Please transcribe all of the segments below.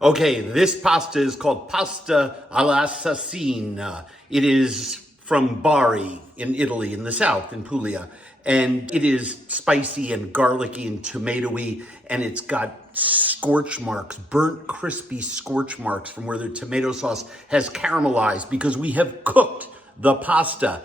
Okay, this pasta is called pasta all'assassina. It is from Bari in Italy, in the south, in Puglia. And it is spicy and garlicky and tomatoey, and it's got scorch marks, burnt, crispy scorch marks from where the tomato sauce has caramelized because we have cooked the pasta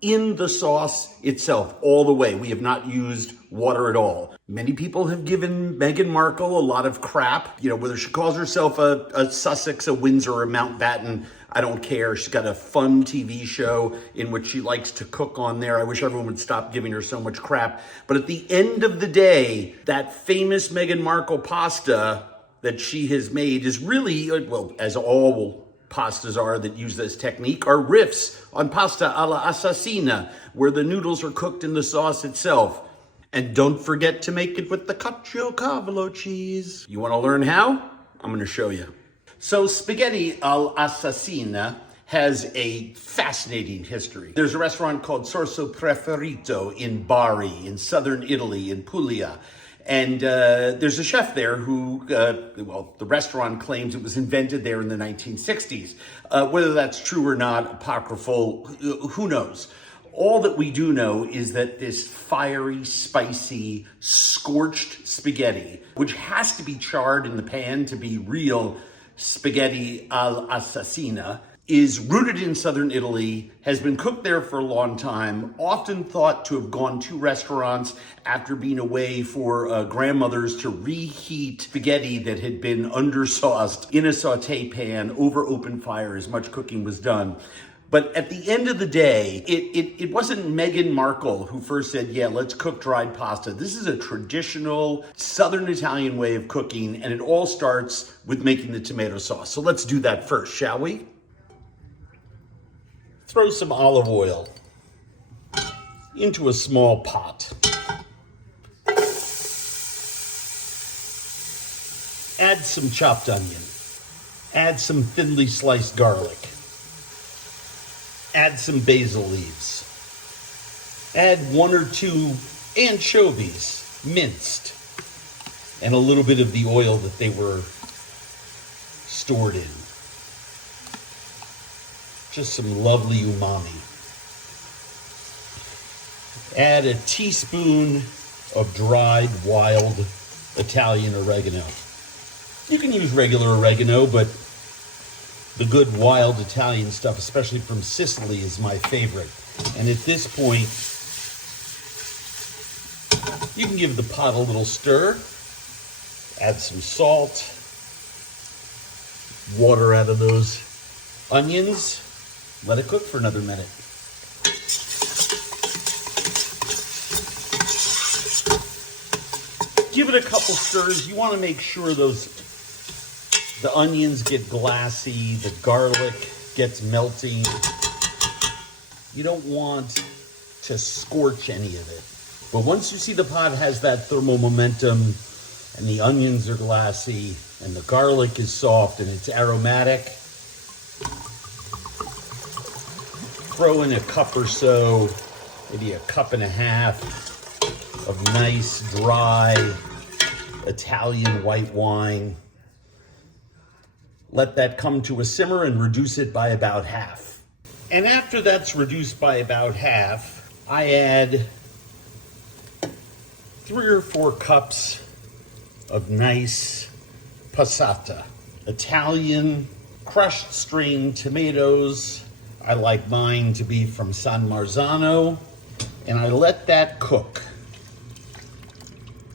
in the sauce itself all the way. We have not used water at all. Many people have given Meghan Markle a lot of crap, whether she calls herself a Sussex, a Windsor, or a Mountbatten, I don't care. She's got a fun TV show in which she likes to cook on there. I wish everyone would stop giving her so much crap. But at the end of the day, that famous Meghan Markle pasta that she has made is really, well, as all pastas are that use this technique, are riffs on pasta alla assassina, where the noodles are cooked in the sauce itself. And don't forget to make it with the caciocavallo cheese. You want to learn how? I'm going to show you. So spaghetti all'assassina has a fascinating history. There's a restaurant called Sorso Preferito in Bari, in southern Italy, in Puglia. And there's a chef there who, the restaurant claims it was invented there in the 1960s. Whether that's true or not, apocryphal, who knows? All that we do know is that this fiery, spicy, scorched spaghetti, which has to be charred in the pan to be real spaghetti all'assassina, is rooted in southern Italy, has been cooked there for a long time, often thought to have gone to restaurants after being away for grandmothers to reheat spaghetti that had been undersauced in a saute pan over open fire as much cooking was done. But at the end of the day, it wasn't Meghan Markle who first said, yeah, let's cook dried pasta. This is a traditional Southern Italian way of cooking, and it all starts with making the tomato sauce. So let's do that first, shall we? Throw some olive oil into a small pot. Add some chopped onion. Add some thinly sliced garlic. Add some basil leaves. Add 1 or 2 anchovies, minced, and a little bit of the oil that they were stored in. Just some lovely umami. Add a teaspoon of dried wild Italian oregano. You can use regular oregano, but the good wild Italian stuff, especially from Sicily, is my favorite. And at this point, you can give the pot a little stir, add some salt, water out of those onions, let it cook for another minute. Give it a couple stirs. You want to make sure the onions get glassy, the garlic gets melting. You don't want to scorch any of it. But once you see the pot has that thermal momentum and the onions are glassy and the garlic is soft and it's aromatic, throw in a cup or so, maybe a cup and a half of nice, dry Italian white wine. Let that come to a simmer and reduce it by about half. And after that's reduced by about half, I add 3 or 4 cups of nice passata. Italian crushed strained tomatoes. I like mine to be from San Marzano. And I let that cook,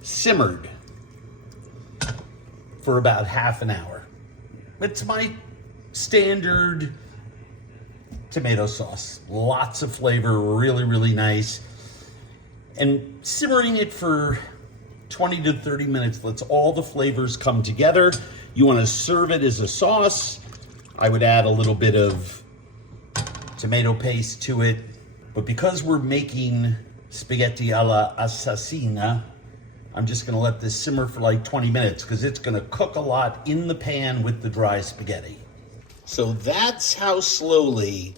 simmered, for about half an hour. It's my standard tomato sauce. Lots of flavor, really, really nice. And simmering it for 20 to 30 minutes lets all the flavors come together. You want to serve it as a sauce. I would add a little bit of tomato paste to it. But because we're making spaghetti alla assassina, I'm just gonna let this simmer for like 20 minutes because it's gonna cook a lot in the pan with the dry spaghetti. So that's how slowly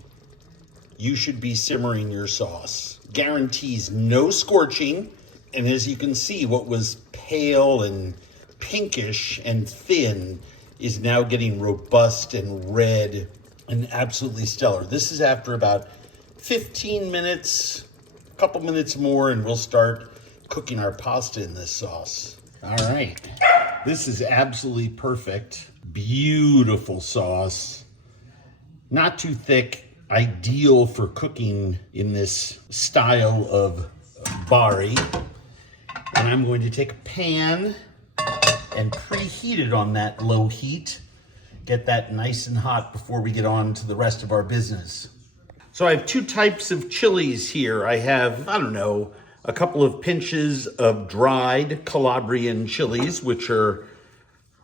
you should be simmering your sauce. Guarantees no scorching. And as you can see, what was pale and pinkish and thin is now getting robust and red and absolutely stellar. This is after about 15 minutes, a couple minutes more, and we'll start cooking our pasta in this sauce. All right, this is absolutely perfect. Beautiful sauce. Not too thick, ideal for cooking in this style of bari. And I'm going to take a pan and preheat it on that low heat. Get that nice and hot before we get on to the rest of our business. So I have two types of chilies here. I have, I don't know, a couple of pinches of dried Calabrian chilies, which are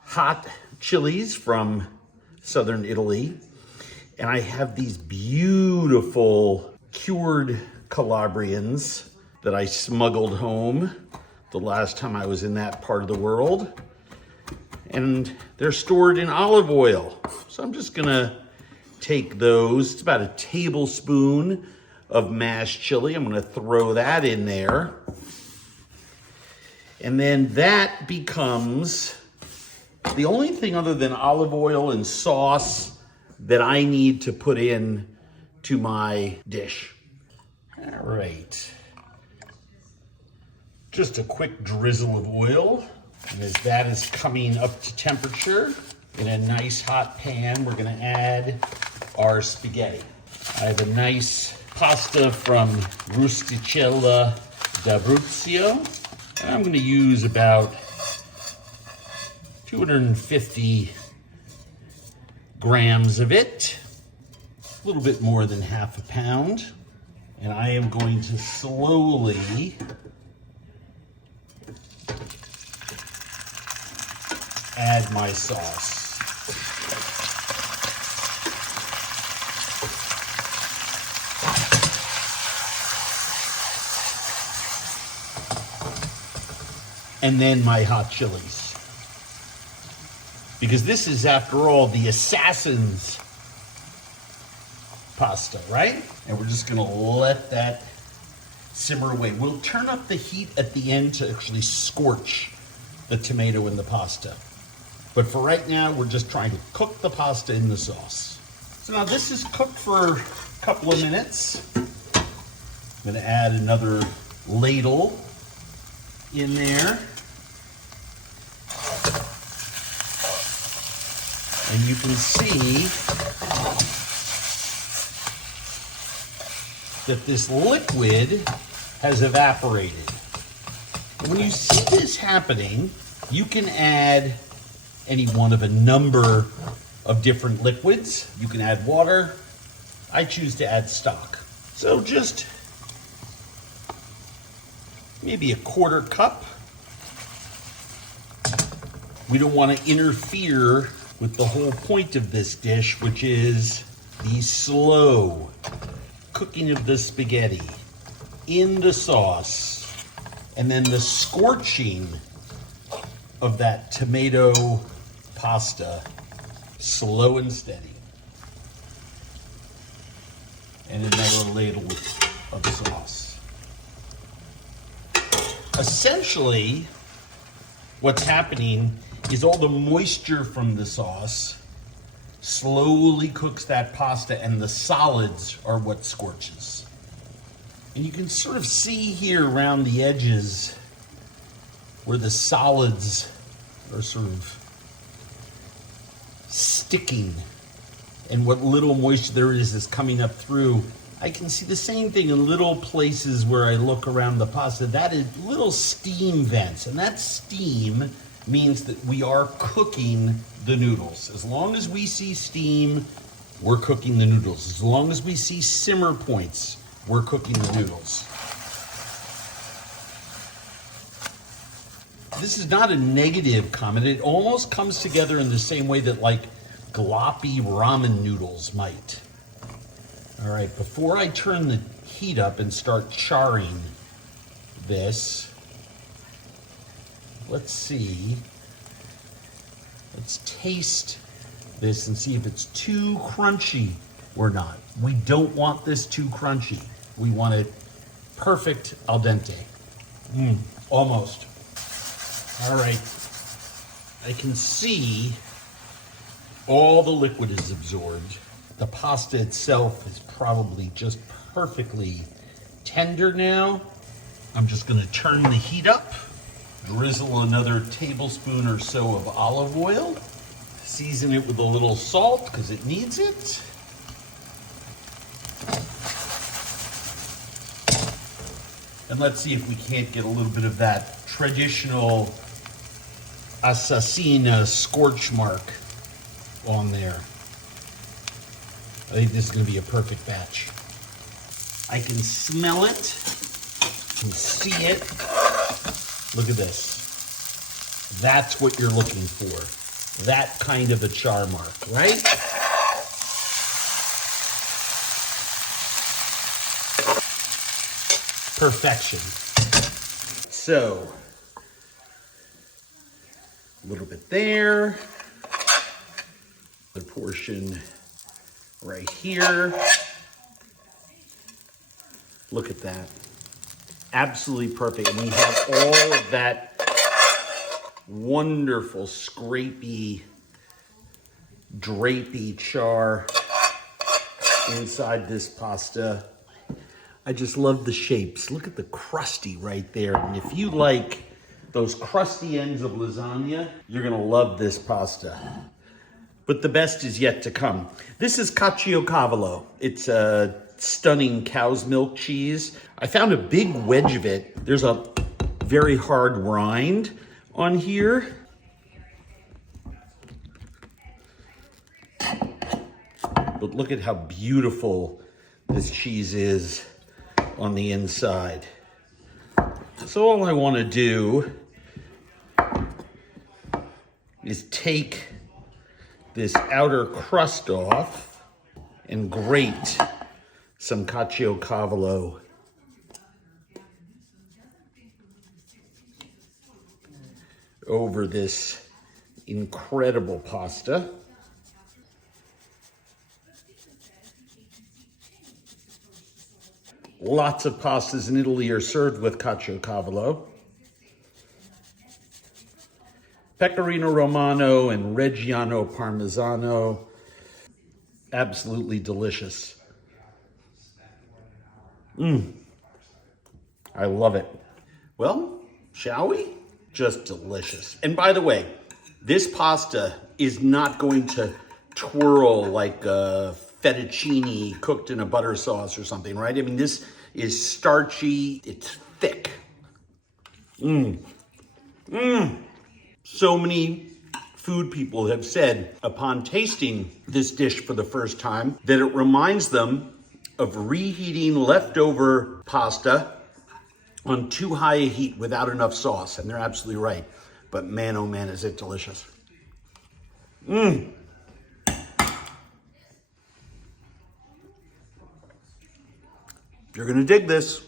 hot chilies from southern Italy. And I have these beautiful cured Calabrians that I smuggled home the last time I was in that part of the world. And they're stored in olive oil. So I'm just gonna take those. It's about a tablespoon of mashed chili. I'm gonna throw that in there. And then that becomes the only thing other than olive oil and sauce that I need to put in to my dish. All right. Just a quick drizzle of oil. And as that is coming up to temperature in a nice hot pan, we're gonna add our spaghetti. I have a nice pasta from Rusticella d'Abruzzo. And I'm gonna use about 250 grams of it, a little bit more than half a pound. And I am going to slowly add my sauce. And then my hot chilies. Because this is, after all, the assassin's pasta, right? And we're just gonna let that simmer away. We'll turn up the heat at the end to actually scorch the tomato in the pasta. But for right now, we're just trying to cook the pasta in the sauce. So now this is cooked for a couple of minutes. I'm gonna add another ladle in there. And you can see that this liquid has evaporated. And when you see this happening, you can add any one of a number of different liquids. You can add water. I choose to add stock. So just maybe a quarter cup. We don't want to interfere with the whole point of this dish, which is the slow cooking of the spaghetti in the sauce, and then the scorching of that tomato pasta, slow and steady. And another ladle of sauce. Essentially, what's happening is all the moisture from the sauce slowly cooks that pasta, and the solids are what scorches. And you can sort of see here around the edges where the solids are sort of sticking, and what little moisture there is coming up through. I can see the same thing in little places where I look around the pasta. That is little steam vents, and that steam means that we are cooking the noodles. As long as we see steam, we're cooking the noodles. As long as we see simmer points, we're cooking the noodles. This is not a negative comment. It almost comes together in the same way that like gloppy ramen noodles might. All right, before I turn the heat up and start charring this, let's see. Let's taste this and see if it's too crunchy or not. We don't want this too crunchy. We want it perfect al dente. Almost. All right. I can see All the liquid is absorbed. The pasta itself is probably just perfectly tender now. I'm just gonna turn the heat up, drizzle another tablespoon or so of olive oil, season it with a little salt because it needs it. And let's see if we can't get a little bit of that traditional assassina scorch mark on there. I think this is going to be a perfect batch. I can smell it, can see it. Look at this. That's what you're looking for. That kind of a char mark, right? Perfection. So, a little bit there. Another portion right here. Look at that. Absolutely perfect. And we have all of that wonderful, scrapey, drapey char inside this pasta. I just love the shapes. Look at the crusty right there. And if you like those crusty ends of lasagna, you're gonna love this pasta. But the best is yet to come. This is Caciocavallo. It's a stunning cow's milk cheese. I found a big wedge of it. There's a very hard rind on here. But look at how beautiful this cheese is on the inside. So all I want to do is take this outer crust off and grate some Caciocavallo over this incredible pasta. Lots of pastas in Italy are served with Caciocavallo. Pecorino Romano and Reggiano Parmigiano. Absolutely delicious. I love it. Well, shall we? Just delicious. And by the way, this pasta is not going to twirl like a fettuccine cooked in a butter sauce or something, right? I mean, this is starchy, it's thick. So many food people have said upon tasting this dish for the first time that it reminds them of reheating leftover pasta on too high a heat without enough sauce, and they're absolutely right. But man, oh man, is it delicious. You're gonna dig this.